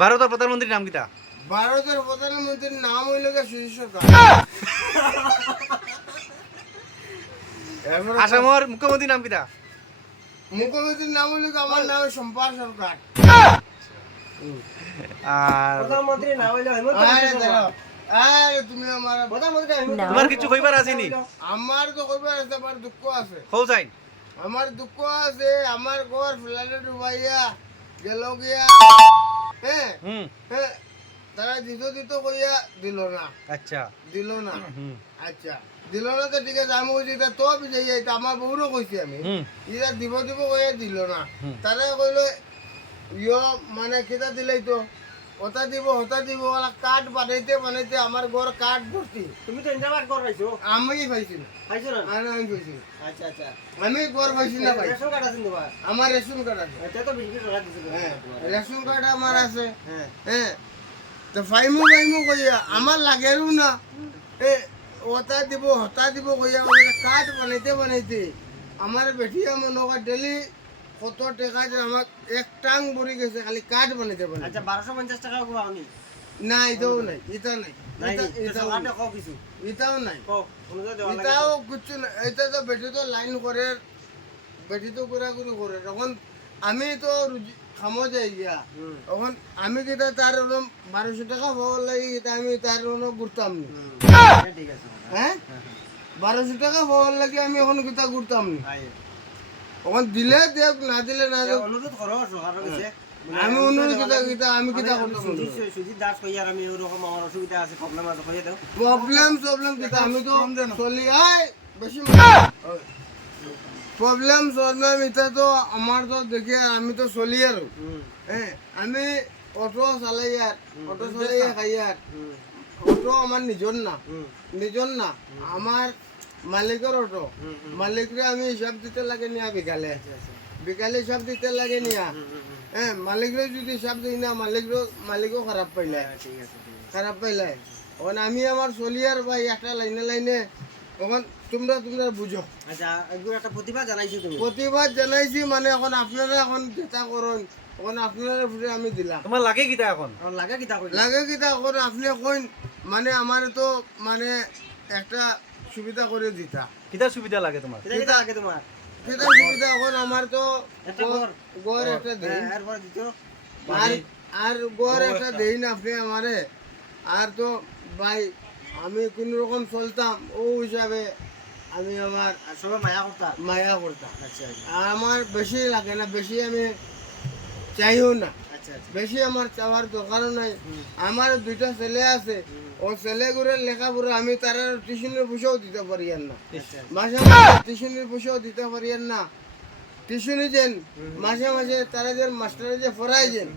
ভারতের প্রধানমন্ত্রীর নাম কিতা? ভারতের প্রধানমন্ত্রীর নাম হইল সুশীল সরকার। আসামের মুখ্যমন্ত্রীর নাম কিতা? মুখ্যমন্ত্রীর নাম হইল আমার নাম শম্পা সরকার। আর প্রধানমন্ত্রীর নাম হইলো হেমন্ত আরে বিশ্ব শর্মা। দাঁড়াও। আরে তুমি আমার প্রধানমন্ত্রী হেমন্ত না। তোমার কিছু কইবার আছে নি? আমার তো কইবার আছে, আমার দুঃখ আছে। হও যাইন। আমার দুঃখ আছে, আমার ঘর ফ্ল্যাটে ডুবাইয়া গেল গিয়া। হ্যাঁ হুম, হ্যাঁ, তারা দিত কইয়া দিল না, আচ্ছা। দিল না। হুম, আচ্ছা দিল না তো ঠিক আছে, আমি কইছি এটা তো যাই যাইতা, আমার বউরও কইছি আমি হুম, ইটা দিব কইয়া দিল না। হুম। তারা কইলো মানে কেটা দিলাই তো হতা দিব ওলা কাঠ বানাইতে আমার ঘর কাঠ ভর্তি। তুমি তো ইন্টারভার কর পাইছো আমি পাইছি না, পাইছো না আমি পাইছি না। আচ্ছা আচ্ছা আমি ঘর পাইছি না ভাই। রেশন কার্ড আছে তোমার আমার রেশন কার্ড আছে। এটা তো 20 টাকা দিছে হ্যাঁ রেশন কার্ড আমার আছে। হ্যাঁ হ্যাঁ তো ফাইমু কইয়া আমার লাগেরও না। এ হতা দিব কইয়া কাঠ বানাইতে আমার বেটিয়া মনে হয় ডেলি কত টাকা যে আমার এক টাং ভরি গেছে খালি কাঠ বানাইতে আচ্ছা 1250 টাকা কো আমি না এটাও নাই, এটা নাই, নাই এটাও সরকার নাই, কো কিছু এটাও নাই, কো অনুযায়ী দেওয়া লাগে এটাও কিছু না। এটা তো বেটি তো লাইন করে, বেটি তো ঘোরাঘুরি করে। তখন আমি তো খামো যাই গিয়া, তখন আমি কিতা তার 1200 টাকা পাওয়ার লাগি কিতা আমি তার ঘুরতাম না। ঠিক আছে হ্যাঁ 1200 টাকা পাওয়ার লাগি আমি এখন কিতা ঘুরতাম না। আই তখন দিলে দেখ, না দিলে না দেখ। অনুরোধ করো সরকারের কাছে আমি অনুরোধ কিতা আমি কিতা করতাম। সুজিত দাস কইয়া আমি ওরকম আমার অসুবিধা আছে প্রবলেম আছে কইয়া দাও প্রবলেম কিতা আমি তো চলি আই বেশি প্রবলেম এটা তো আমার তো দেখি আমি তো চলি আর হ্যাঁ আমি অটো চালাই আর অটো চালাই খাই আর অটো আমার নিজর না আমার মালিকের অটো। মালিকরে আমি হিসাব দিতে লাগে নিয়া বিকালে হিসাব দিতে লাগে নিয়া। হ্যাঁ মালিকরে যদি হিসাব দিই না মালিকও খারাপ পাইলে ঠিক আছে এখন আমি আমার চলি আর ভাই একটা লাইনে এখন তোমরা বুঝো। আচ্ছা একবার একটা প্রতিভা জানাইছো তুমি প্রতিবাদ জানাইছি মানে এখন আপনারা এখন যেটা করুন এখন আপনারা ফুটে আমি দিলাম। তোমার লাগে কিতা এখন? আর লাগা কিতা কইলা লাগে কিটা এখন আপনি কইন মানে আমার তো মানে একটা সুবিধা করে দিতা। কিতা সুবিধা লাগে তোমার? কিতা কিতা লাগে তোমার সেটা সুবিধা এখন আমার তো একটা ঘর গড় একটা দেই এরপর দ্বিতীয় আর গড় একটা দেই না আপনি আমারে। আর তো ভাই আমি কোন রকম চলতাম ও হিসাবে আমি আমার আর সবাই মায়া করতা মায়া করতাম। আচ্ছা আর আমার বেশি লাগে না, বেশি আমি চাইও না, আচ্ছা আচ্ছা বেশি আমার চাওয়ার দরকারও নাই। আমার দুইটা ছেলে আছে, ও ছেলেগুলোর লেখাপড়া আমি তারা টিউশনের পয়সাও দিতে পারি আর না, মাসে মাসে টিউশনের পয়সাও দিতে পারি আর না। টিউশনি যেন মাসে মাসে তারা যে মাস্টারে যে পড়ায় যেন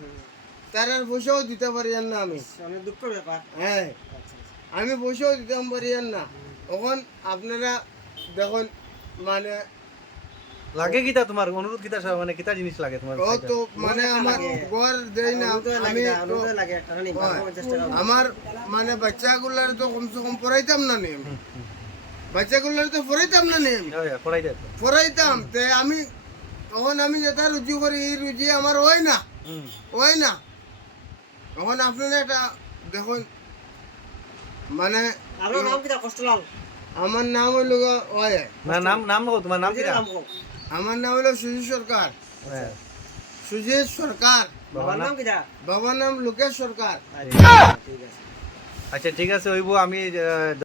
তারার পয়সাও দিতে পারি আর না আমি। অনেক দুঃখের ব্যাপার হ্যাঁ আচ্ছা আমি পয়সাও দিতে পারি আর না। তখন আপনারা দেখুন মানে লাগে কিতা তোমার? অনুরোধ কিতা মানে কিতা জিনিস লাগে তোমার? ও তো মানে আমার ঘর দেই না আমি তো লাগে একটা খালি 1250 টাকা আমার মানে বাচ্চাগুলার তো কমসে কম পড়াইতাম না নি আমি, বাচ্চাগুলার তো পড়াইতাম না নি আমি, পড়াই দেয় তো। পড়াইতাম তে আমি তখন আমি যেটা রুজি করি এই রুজি আমার হয় না তখন আপনারা একটা দেখুন মানে আপনার নাম কিতা কষ্টলাল আমার নাম হইল ওই না নাম কও, তোমার নাম কিতা? নাম কো আমার নাম হলো সুজিত সরকার। হ্যাঁ। সুজিত সরকার, বাবার নাম কিতা বাবার নাম লোকেশ সরকার। ঠিক আছে আচ্ছা ঠিক আছে হইব। আমি